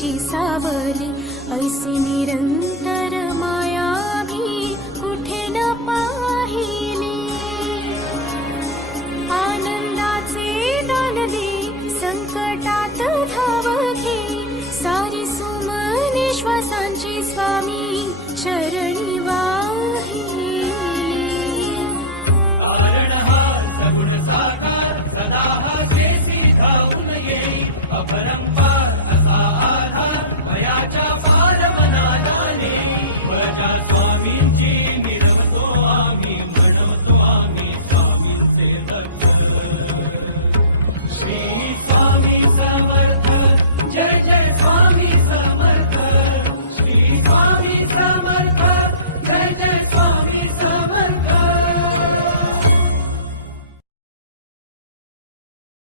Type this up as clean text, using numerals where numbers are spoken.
तुझी सावली, ऐसी निरंतर माया मी कुठे न पाहिली. आनंदाचे दान दे, संकटात धाव घे, सारी सुमने श्वासांची स्वामी चरणी वाहिली. कारण हा सगुण साकार, सदा हा जेसी धावून येई, अपरंपार